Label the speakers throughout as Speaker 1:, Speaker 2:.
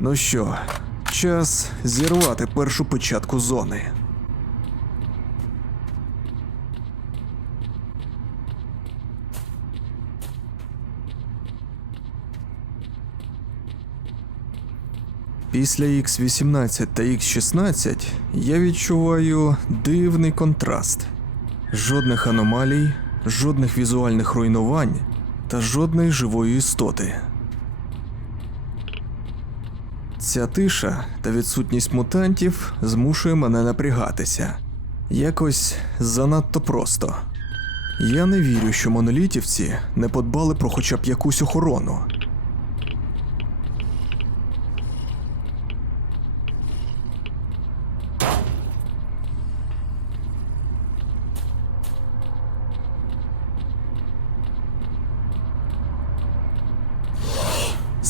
Speaker 1: Ну що, час зірвати першу печатку зони. Після X18 та X16 я відчуваю дивний контраст. Жодних аномалій, жодних візуальних руйнувань та жодної живої істоти. Ця тиша та відсутність мутантів змушує мене напрягатися. Якось занадто просто. Я не вірю, що монолітівці не подбали про хоча б якусь охорону.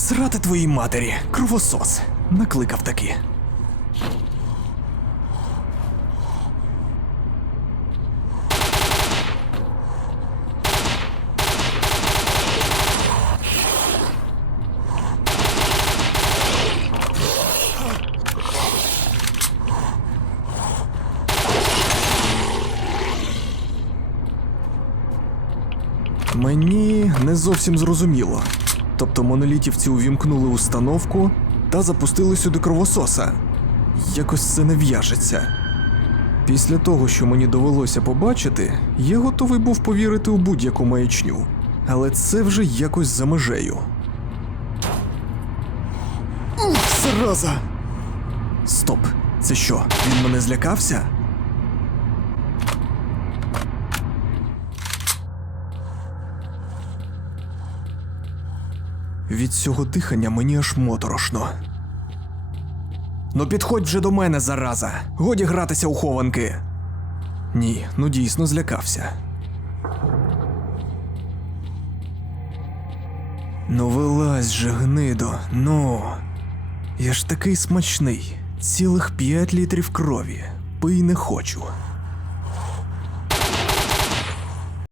Speaker 1: Срати твоїй матері, кровосос. Накликав таки. Мені не зовсім зрозуміло. Тобто монолітівці увімкнули установку та запустили сюди кровососа. Якось це не в'яжеться. Після того, що мені довелося побачити, я готовий був повірити у будь-яку маячню. Але це вже якось за межею. Зараза! Стоп, це що, він мене злякався? Від цього дихання мені аж моторошно. Ну підходь вже до мене, зараза. Годі гратися у хованки. Ні, ну дійсно злякався. Ну вилазь же, гнидо, ну. Я ж такий смачний. Цілих п'ять літрів крові. Пий не хочу.